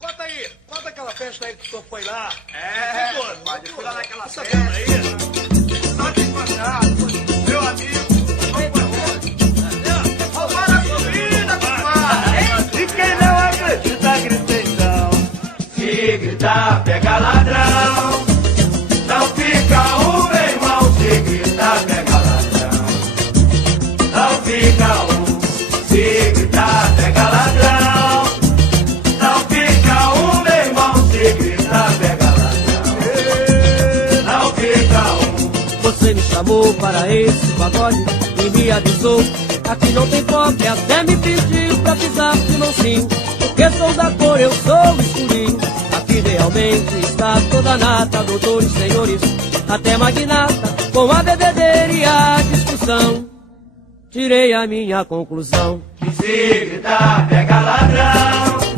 Conta aí, conta aquela festa aí que o senhor foi lá. Pode, fui lá naquela Tá festa vendo aí? só te encontrar, meu amigo, roubaram a comida, compadre. E quem não acredita, grita então. Se gritar, pega ladrão. Não fica um, meu irmão. Se gritar, pega ladrão. Não fica um. Se gritar, pega ladrão. Não fica um, meu irmão. Se gritar, pega ladrão. Não fica um. Você me chamou para esse pagode e me avisou. Aqui não tem pobre, até me pediu pra pisar de mansinho. Porque sou da cor, eu sou escurinho. Aqui realmente está toda a nata, doutores, senhores, até magnata, com a bebedeira e a discussão. Tirei a minha conclusão. Se gritar, pega ladrão.